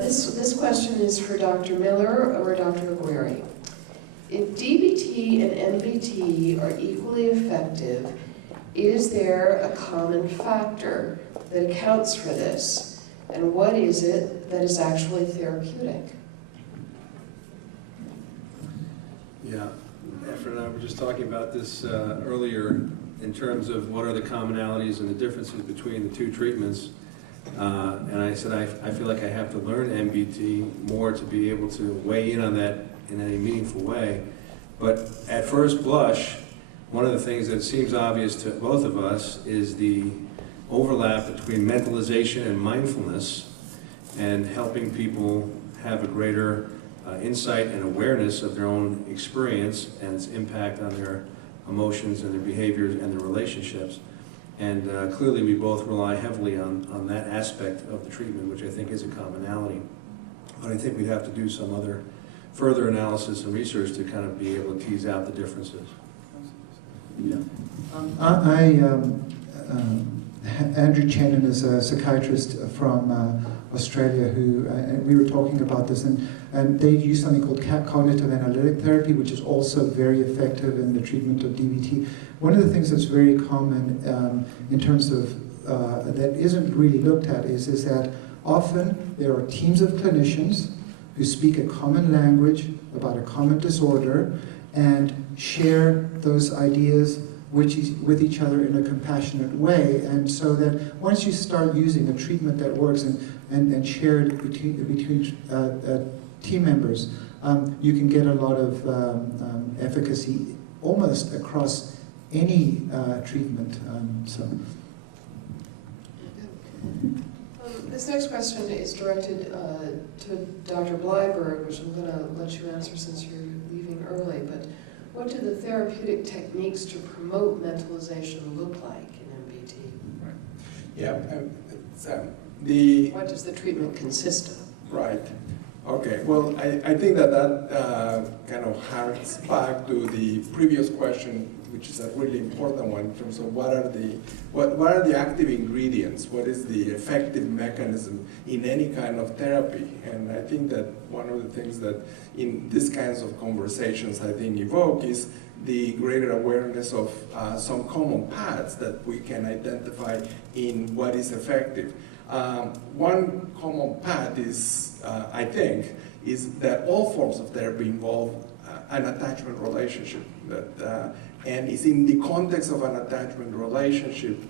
This question is for Dr. Miller or Dr. Aguirre. If DBT and MBT are equally effective, is there a common factor that accounts for this? And what is it that is actually therapeutic? Yeah, Efren and I were just talking about this earlier in terms of what are the commonalities and the differences between the two treatments. And I said I feel like I have to learn MBT more to be able to weigh in on that in any meaningful way. But at first blush, one of the things that seems obvious to both of us is the overlap between mentalization and mindfulness, and helping people have a greater insight and awareness of their own experience and its impact on their emotions and their behaviors and their relationships. And clearly we both rely heavily on that aspect of the treatment, which I think is a commonality. But I think we'd have to do some other further analysis and research to kind of be able to tease out the differences. Yeah. Andrew Chenin is a psychiatrist from Australia who, and we were talking about this, and they use something called cognitive analytic therapy, which is also very effective in the treatment of DBT. One of the things that's very common in terms of, that isn't really looked at is that often there are teams of clinicians who speak a common language about a common disorder and share those ideas with each other in a compassionate way. And so that once you start using a treatment that works and shared between team members, you can get a lot of efficacy almost across any treatment. This next question is directed to Dr. Bleiberg, which I'm going to let you answer since you're leaving early. But what do the therapeutic techniques to promote mentalization look like in MBT? Yeah, what does the treatment consist of? Right. Okay. Well, I think that kind of harks back to the previous question, which is a really important one in terms of what are the active ingredients, what is the effective mechanism in any kind of therapy. And I think that one of the things that in these kinds of conversations I think evoke is the greater awareness of some common paths that we can identify in what is effective. One common path is, I think, is that all forms of therapy involve an attachment relationship, and it's in the context of an attachment relationship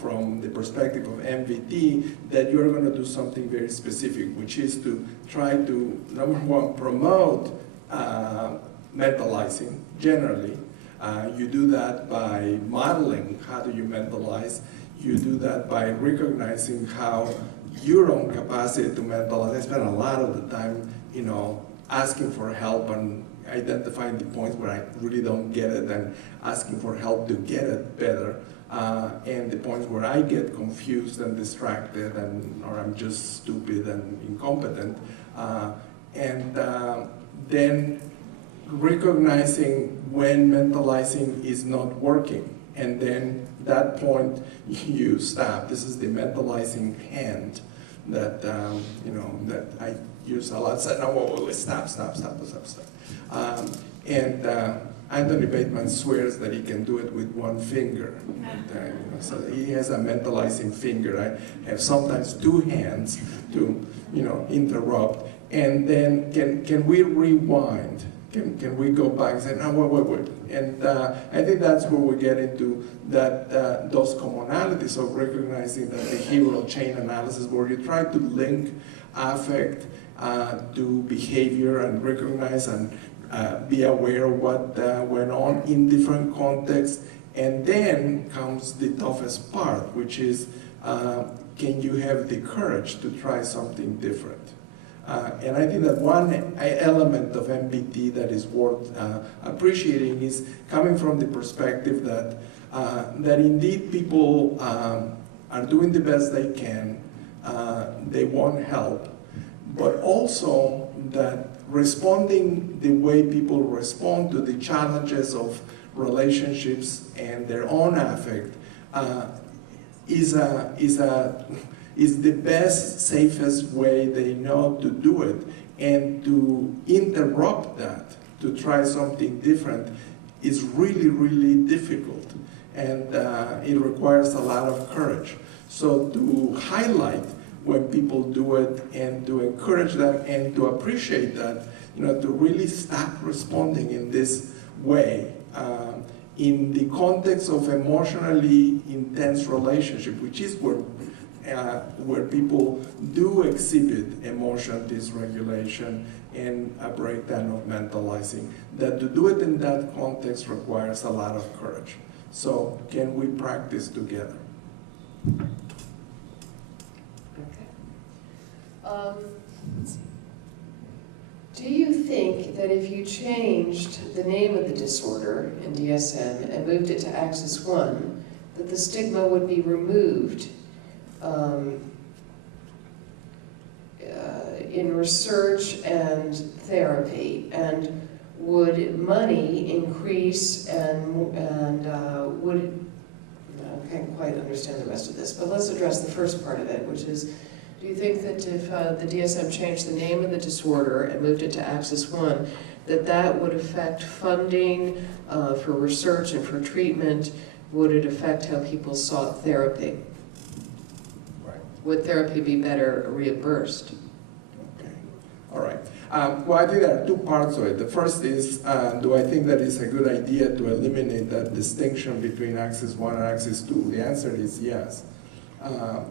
from the perspective of MBT that you're going to do something very specific, which is to try to, number one, promote mentalizing generally. You do that by modeling how do you mentalize. You do that by recognizing how your own capacity to mentalize. I spend a lot of the time, asking for help and identifying the points where I really don't get it and asking for help to get it better, and the points where I get confused and distracted or I'm just stupid and incompetent, and then recognizing when mentalizing is not working, and then that point you stop. This is the mentalizing hand that that I use a lot. So no, stop. And Anthony Bateman swears that he can do it with one finger. So he has a mentalizing finger. I have sometimes two hands to interrupt. And then can we rewind? Can we go back and say, no, wait. And I think that's where we get into that those commonalities of recognizing that behavioral chain analysis, where you try to link affect to behavior and recognize and be aware of what went on in different contexts. And then comes the toughest part, which is can you have the courage to try something different? And I think that one element of MBT that is worth appreciating is coming from the perspective that that indeed people are doing the best they can, they want help, but also that responding the way people respond to the challenges of relationships and their own affect is is the best, safest way they know to do it. And to interrupt that, to try something different, is really, really difficult. And it requires a lot of courage. So to highlight when people do it and to encourage them and to appreciate that, to really stop responding in this way in the context of emotionally intense relationship, which is where people do exhibit emotion dysregulation and a breakdown of mentalizing, that to do it in that context requires a lot of courage. So can we practice together? Okay. Do you think that if you changed the name of the disorder in DSM and moved it to Axis 1, that the stigma would be removed in research and therapy? And would money increase and would, I can't quite understand the rest of this, but let's address the first part of it, which is, do you think that if the DSM changed the name of the disorder and moved it to Axis 1, that would affect funding for research and for treatment? Would it affect how people sought therapy? Right. Would therapy be better reimbursed? Okay, all right. Well, I think there are two parts of it. The first is, do I think that it's a good idea to eliminate that distinction between Axis 1 and Axis 2? The answer is yes.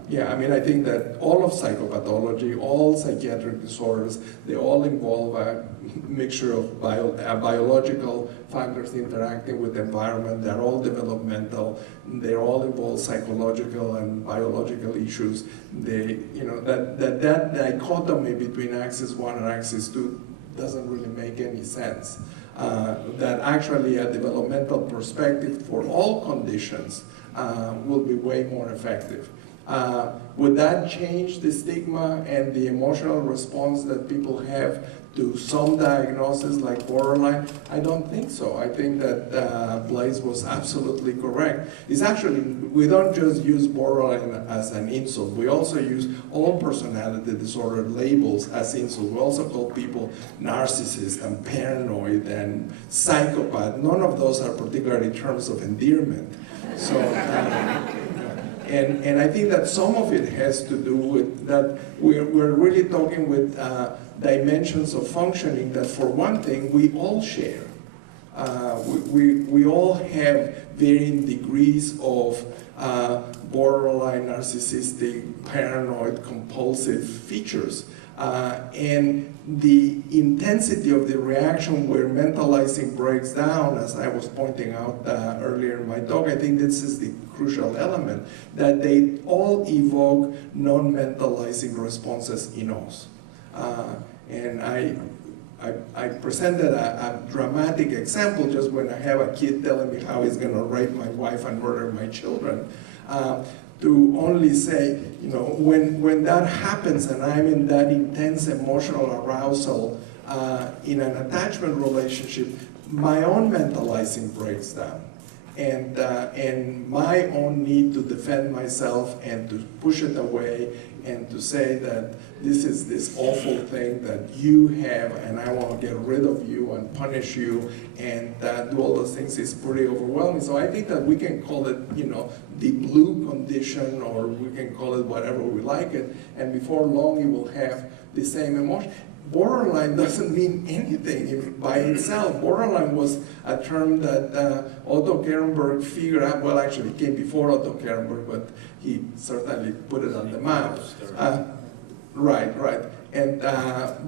Yeah, I mean, I think that all of psychopathology, all psychiatric disorders, they all involve a mixture of biological factors interacting with the environment. They're all developmental. They all involve psychological and biological issues. They, that dichotomy between Axis 1 and Axis 2 doesn't really make any sense. That actually a developmental perspective for all conditions will be way more effective. Would that change the stigma and the emotional response that people have to some diagnoses like borderline? I don't think so. I think that Blaise was absolutely correct. It's actually, we don't just use borderline as an insult. We also use all personality disorder labels as insults. We also call people narcissist and paranoid and psychopath. None of those are particularly terms of endearment. So, and I think that some of it has to do with that we're really talking with dimensions of functioning that, for one thing, we all share. We all have varying degrees of borderline, narcissistic, paranoid, compulsive features. And the intensity of the reaction where mentalizing breaks down, as I was pointing out earlier in my talk, I think this is the crucial element, that they all evoke non-mentalizing responses in us. And I presented a dramatic example just when I have a kid telling me how he's going to rape my wife and murder my children. To only say, when that happens and I'm in that intense emotional arousal in an attachment relationship, my own mentalizing breaks down. And my own need to defend myself and to push it away and to say that this is this awful thing that you have and I want to get rid of you and punish you and do all those things is pretty overwhelming. So I think that we can call it, the blue condition, or we can call it whatever we like it, and before long you will have the same emotion. Borderline doesn't mean anything by itself. Borderline was a term that Otto Kernberg figured out. Well, actually, it came before Otto Kernberg, but he certainly put it on the map. Right. And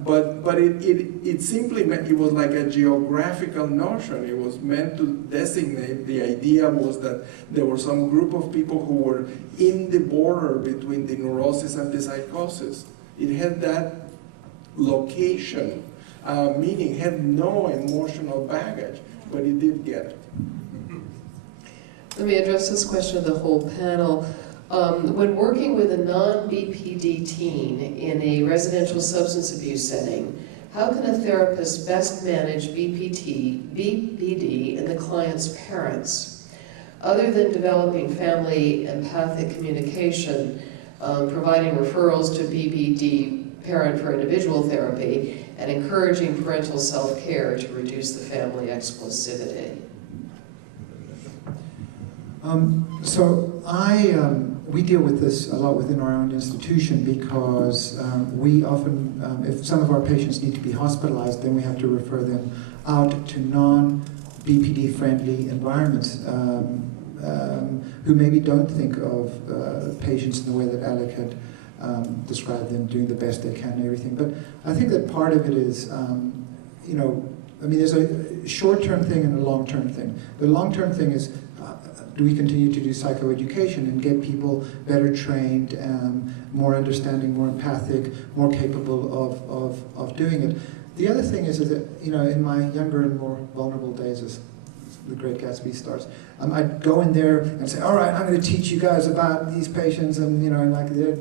but it simply meant, it was like a geographical notion. It was meant to designate. The idea was that there were some group of people who were in the border between the neurosis and the psychosis. It had that location, meaning had no emotional baggage, but it did get it. Let me address this question of the whole panel. When working with a non-BPD teen in a residential substance abuse setting, how can a therapist best manage BPD in the client's parents? Other than developing family empathic communication, providing referrals to BPD parent for individual therapy, and encouraging parental self-care to reduce the family exclusivity. We deal with this a lot within our own institution because we often, if some of our patients need to be hospitalized, then we have to refer them out to non-BPD friendly environments who maybe don't think of patients in the way that Alec had described them, doing the best they can and everything. But I think that part of it is, there's a short-term thing and a long-term thing. The long-term thing is, do we continue to do psychoeducation and get people better trained, more understanding, more empathic, more capable of doing it? The other thing is that, in my younger and more vulnerable days as The Great Gatsby stars, I'd go in there and say, all right, I'm going to teach you guys about these patients, and they'd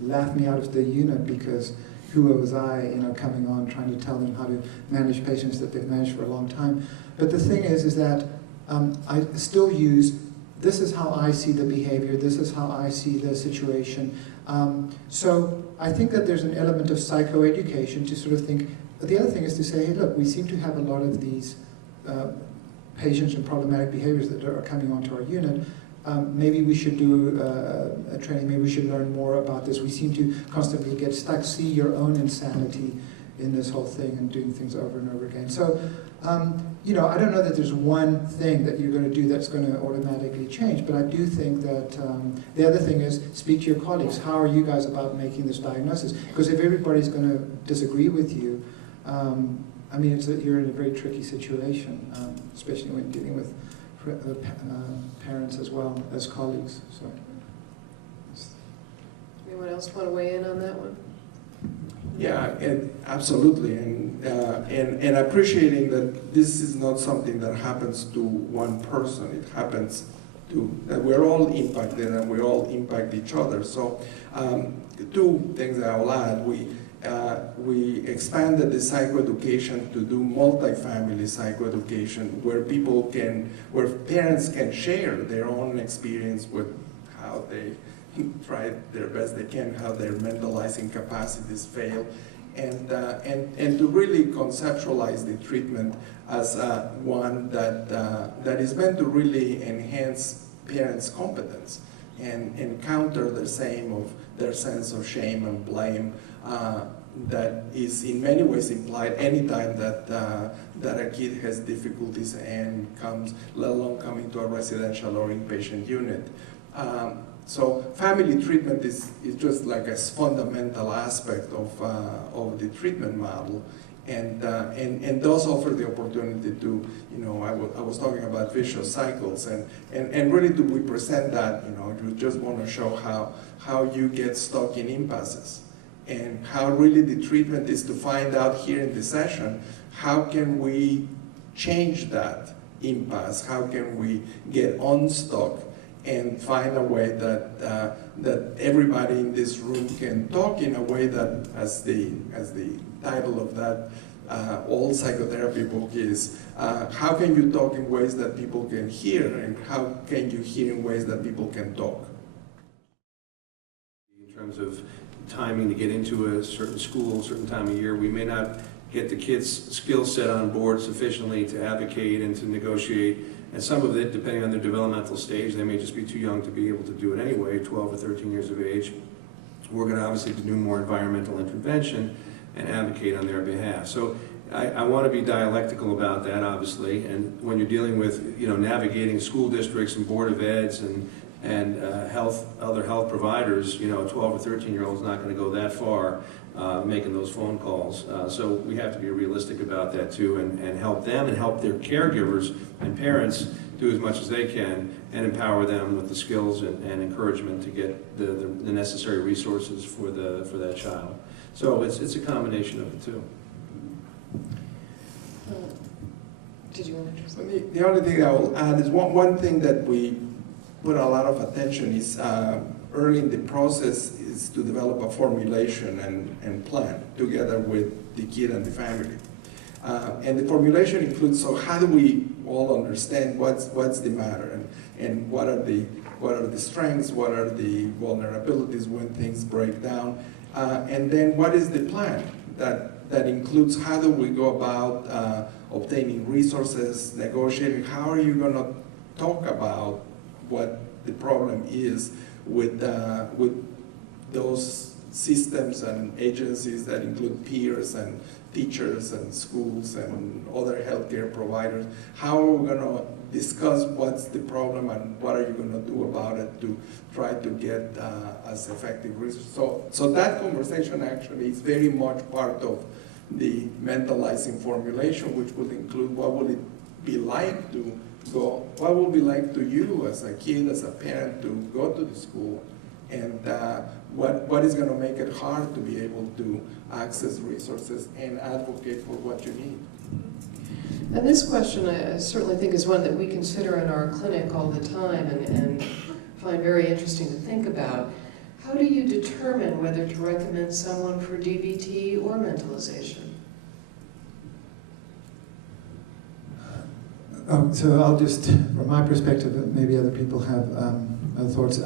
laugh me out of the unit because who was I, coming on trying to tell them how to manage patients that they've managed for a long time. But the thing is that I still use, this is how I see the behavior, this is how I see the situation. So I think that there's an element of psychoeducation to sort of think. The other thing is to say, hey, look, we seem to have a lot of these patients and problematic behaviors that are coming onto our unit. Maybe we should do a training, maybe we should learn more about this. We seem to constantly get stuck, see your own insanity in this whole thing and doing things over and over again. So, I don't know that there's one thing that you're going to do that's going to automatically change, but I do think that the other thing is speak to your colleagues. How are you guys about making this diagnosis? Because if everybody's going to disagree with you, you're in a very tricky situation, especially when dealing with parents as well as colleagues. So, anyone else want to weigh in on that one? Yeah, absolutely, and appreciating that this is not something that happens to one person. It happens that we're all impacted and we all impact each other. So, two things I will add. We expanded the psychoeducation to do multi-family psychoeducation, where parents can share their own experience with how they try their best they can, how their mentalizing capacities fail, and to really conceptualize the treatment as one that is meant to really enhance parents' competence and counter the same of their sense of shame and blame that is in many ways implied anytime that a kid has difficulties and comes, let alone coming to a residential or inpatient unit. So family treatment is just like a fundamental aspect of the treatment model, and does offer the opportunity to, I was talking about vicious cycles, and really do we present that, you just want to show how you get stuck in impasses, and how really the treatment is to find out here in the session, how can we change that impasse, how can we get unstuck and find a way that everybody in this room can talk in a way that, as the title of that old psychotherapy book is, how can you talk in ways that people can hear, and how can you hear in ways that people can talk? In terms of timing to get into a certain school, certain time of year, we may not get the kids' skill set on board sufficiently to advocate and to negotiate. And some of it, depending on their developmental stage, they may just be too young to be able to do it anyway, 12 or 13 years of age. We're going to obviously do more environmental intervention and advocate on their behalf. So I want to be dialectical about that, obviously. And when you're dealing with, navigating school districts and Board of Eds and other health providers, a 12 or 13-year-old is not going to go that far making those phone calls. So we have to be realistic about that too, and help them and help their caregivers and parents do as much as they can, and empower them with the skills and encouragement to get the necessary resources for that child. So it's a combination of the two. Did you want to address The only thing I will add is one thing that we put a lot of attention is early in the process is to develop a formulation and plan together with the kid and the family. And the formulation includes, so how do we all understand what's the matter, and what are the what are the strengths, what are the vulnerabilities when things break down, and then what is the plan that includes how do we go about obtaining resources, negotiating, how are you going to talk about what the problem is with those systems and agencies that include peers and teachers and schools and other healthcare providers. How are we going to discuss what's the problem and what are you going to do about it to try to get as effective resources. So that conversation actually is very much part of the mentalizing formulation, which would include what will it be like to go, what will it be like to you as a kid, as a parent, to go to the school, and what is going to make it hard to be able to access resources and advocate for what you need. And this question I certainly think is one that we consider in our clinic all the time and find very interesting to think about. How do you determine whether to recommend someone for DBT or mentalization? So I'll just, from my perspective, maybe other people have other thoughts.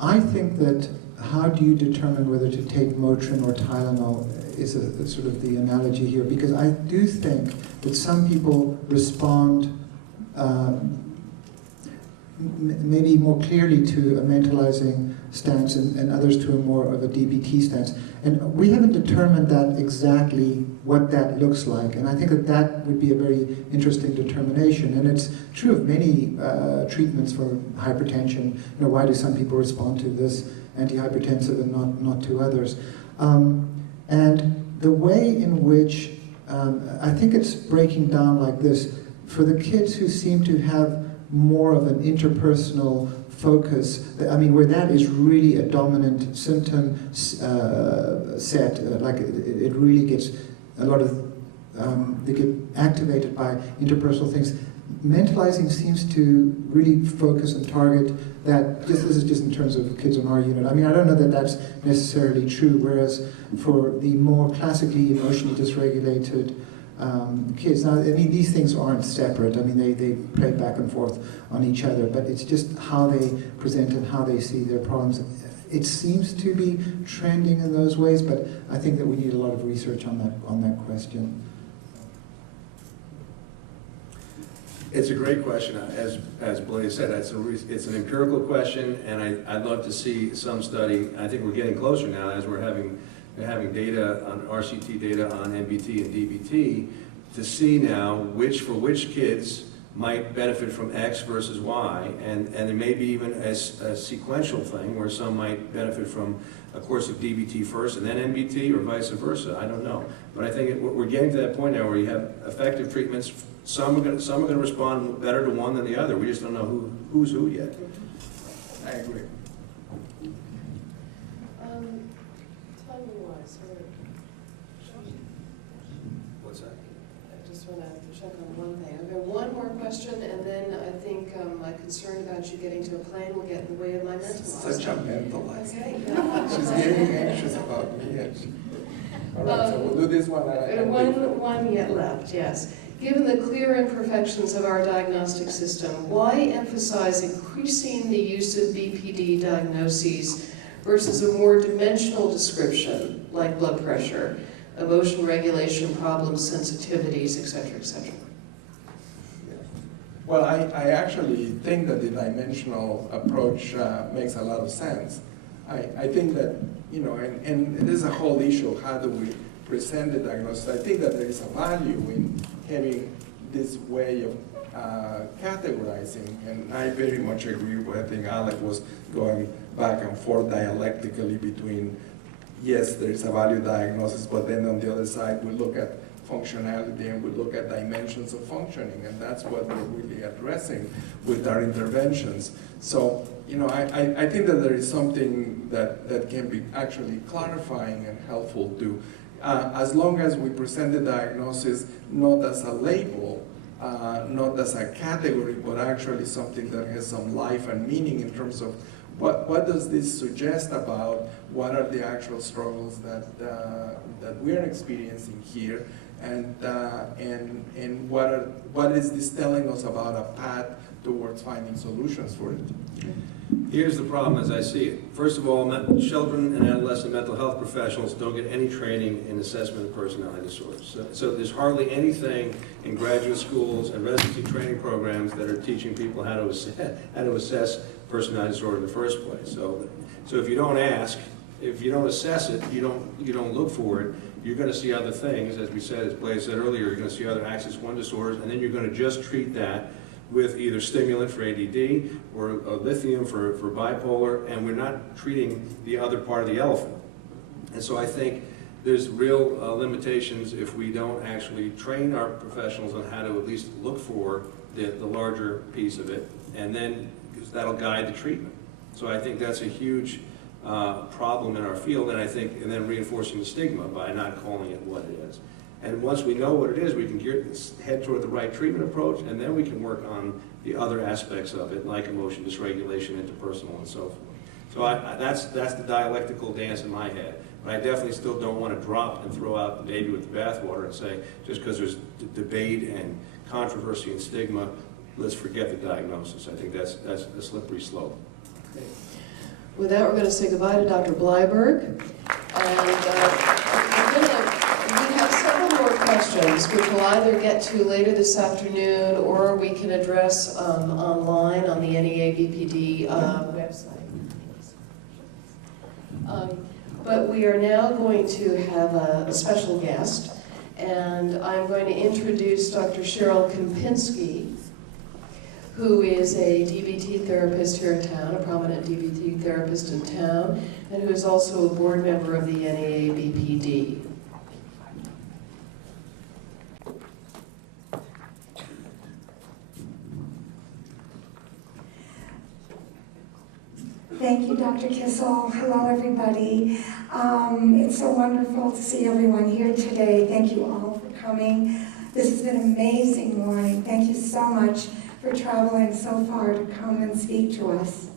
I think that how do you determine whether to take Motrin or Tylenol is a sort of the analogy here, because I do think that some people respond maybe more clearly to a mentalizing stance and others to a more of a DBT stance. And we haven't determined that exactly what that looks like. And I think that that would be a very interesting determination. And it's true of many treatments for hypertension. You know, why do some people respond to this antihypertensive and not to others? And the way in which, I think it's breaking down like this. For the kids who seem to have more of an interpersonal focus, I mean, where that is really a dominant symptom set, like it really gets a lot of, they get activated by interpersonal things. Mentalizing seems to really focus and target that, this is just in terms of kids in our unit. I mean, I don't know that that's necessarily true, whereas for the more classically emotionally dysregulated kids, now, I mean, these things aren't separate. I mean, they play back and forth on each other, but it's just how they present and how they see their problems. It seems to be trending in those ways, but I think that we need a lot of research on that question. It's a great question. As Blaise said, it's an empirical question, and I'd love to see some study. I think we're getting closer now as we're having data on RCT data on MBT and DBT to see now for which kids might benefit from X versus Y, and there may be even a sequential thing where some might benefit from a course of DBT first and then MBT, or vice versa. I don't know, but I think we're getting to that point now where you have effective treatments. Some are going to respond better to one than the other. We just don't know who's who yet. I agree. Timing-wise, What's that? I just want to check on one thing. I've got one more question, and then I think my concern about you getting to a plane will get in the way of my mental Such a mentalized. Okay. Yeah. She's getting anxious about me. All right, so we'll do this one. One yet left, yes. Given the clear imperfections of our diagnostic system, why emphasize increasing the use of BPD diagnoses versus a more dimensional description, like blood pressure, emotion regulation problems, sensitivities, et cetera, et cetera? Well, I actually think that the dimensional approach makes a lot of sense. I think that, you know, and it is a whole issue of how do we present the diagnosis. I think that there is a value in having this way of categorizing, and I very much agree with what I think Alec was going back and forth dialectically between, yes, there is a value diagnosis, but then on the other side we look at functionality and we look at dimensions of functioning, and that's what we're really addressing with our interventions. So, you know, I think that there is something that can be actually clarifying and helpful to, as long as we present the diagnosis not as a label, not as a category, but actually something that has some life and meaning in terms of what does this suggest about what are the actual struggles that we're experiencing here, and what is this telling us about a path towards finding solutions for it. Here's the problem as I see it. First of all, children and adolescent mental health professionals don't get any training in assessment of personality disorders. So there's hardly anything in graduate schools and residency training programs that are teaching people how to assess personality disorder in the first place. So if you don't ask, if you don't assess it, you don't look for it, you're going to see other things. As we said, as Blaise said earlier, you're going to see other axis 1 disorders, and then you're going to just treat that with either stimulant for ADD or lithium for bipolar, and we're not treating the other part of the elephant. And so I think there's real limitations if we don't actually train our professionals on how to at least look for the larger piece of it, and then because that'll guide the treatment. So I think that's a huge problem in our field, and then reinforcing the stigma by not calling it what it is. And once we know what it is, we can head toward the right treatment approach, and then we can work on the other aspects of it, like emotion dysregulation, interpersonal, and so forth. So that's the dialectical dance in my head. But I definitely still don't want to drop and throw out the baby with the bathwater and say, just because there's debate and controversy and stigma, let's forget the diagnosis. I think that's a slippery slope. Okay. With that, we're going to say goodbye to Dr. Bleiberg. We have several more questions, which we'll either get to later this afternoon or we can address online on the NEA.BPD website. But we are now going to have a special guest, and I'm going to introduce Dr. Cheryl Kempinski, who is a DBT therapist here in town, a prominent DBT therapist in town, and who is also a board member of the NEA.BPD. Thank you, Dr. Kissel. Hello, everybody. It's so wonderful to see everyone here today. Thank you all for coming. This has been an amazing morning. Thank you so much for traveling so far to come and speak to us.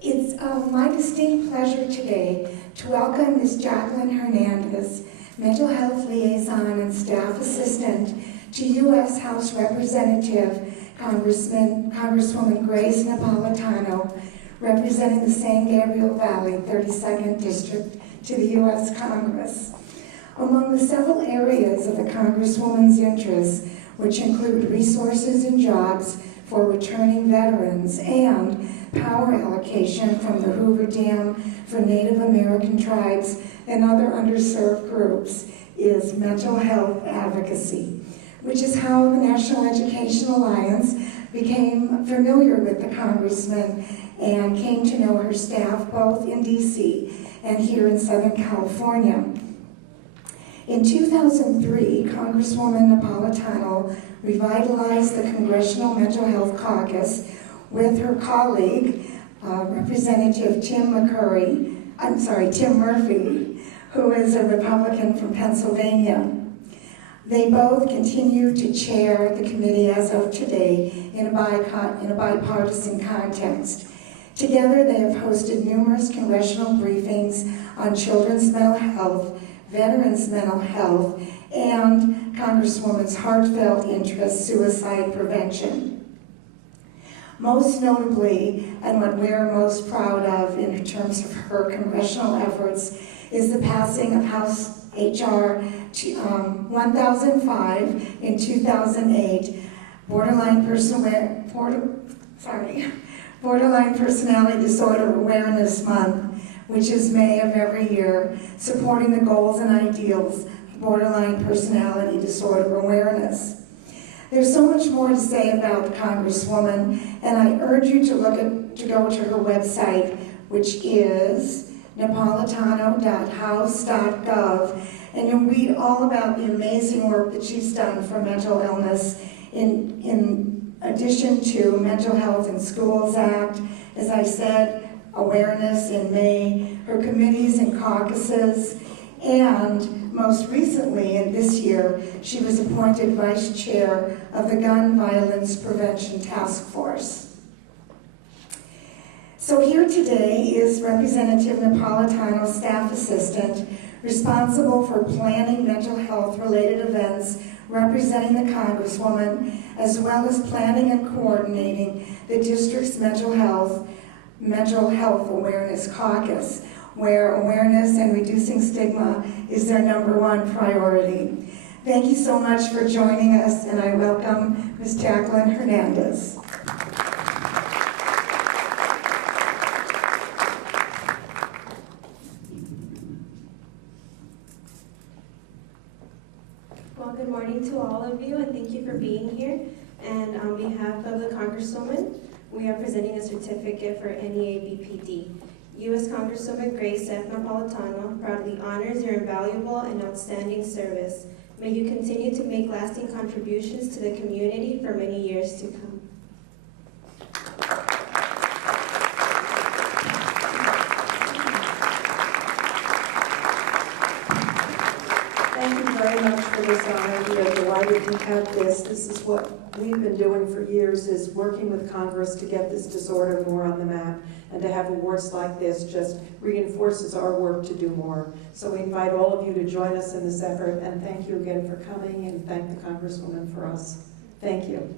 It's my distinct pleasure today to welcome Ms. Jacqueline Hernandez, Mental Health Liaison and Staff Assistant to U.S. House Representative Congresswoman Grace Napolitano, representing the San Gabriel Valley 32nd District to the U.S. Congress. Among the several areas of the Congresswoman's interests, which include resources and jobs for returning veterans and power allocation from the Hoover Dam for Native American tribes and other underserved groups, is mental health advocacy, which is how the National Education Alliance became familiar with the Congressman and came to know her staff both in DC and here in Southern California. In 2003, Congresswoman Napolitano revitalized the Congressional Mental Health Caucus with her colleague, Representative Tim Murphy, who is a Republican from Pennsylvania. They both continue to chair the committee as of today in a bipartisan context. Together, they have hosted numerous congressional briefings on children's mental health, veterans' mental health, and Congresswoman's heartfelt interest, suicide prevention. Most notably, and what we're most proud of in terms of her congressional efforts, is the passing of House H.R. 1005 in 2008, Borderline Personality Disorder Awareness Month, which is May of every year, supporting the goals and ideals of borderline personality disorder awareness. There's so much more to say about the Congresswoman, and I urge you to go to her website, which is napolitano.house.gov, and you'll read all about the amazing work that she's done for mental illness in addition to Mental Health in Schools Act, as I said, awareness in May, her committees and caucuses, and most recently, in this year, she was appointed Vice Chair of the Gun Violence Prevention Task Force. So here today is Representative Napolitano's staff assistant, responsible for planning mental health related events representing the Congresswoman, as well as planning and coordinating the district's mental health awareness caucus, where awareness and reducing stigma is their #1 priority. Thank you so much for joining us, and I welcome Ms. Jacqueline Hernandez. Well, good morning to all of you, and thank you for being here. And on behalf of the Congresswoman, we are presenting a certificate for NEA.BPD. U.S. Congresswoman Grace F. Napolitano proudly honors your invaluable and outstanding service. May you continue to make lasting contributions to the community for many years to come. Thank you very much for this honor. We are delighted to have this. This is what we've been doing for years, is working with Congress to get this disorder more on the map. And to have awards like this just reinforces our work to do more. So we invite all of you to join us in this effort, and thank you again for coming, and thank the Congresswoman for us. Thank you.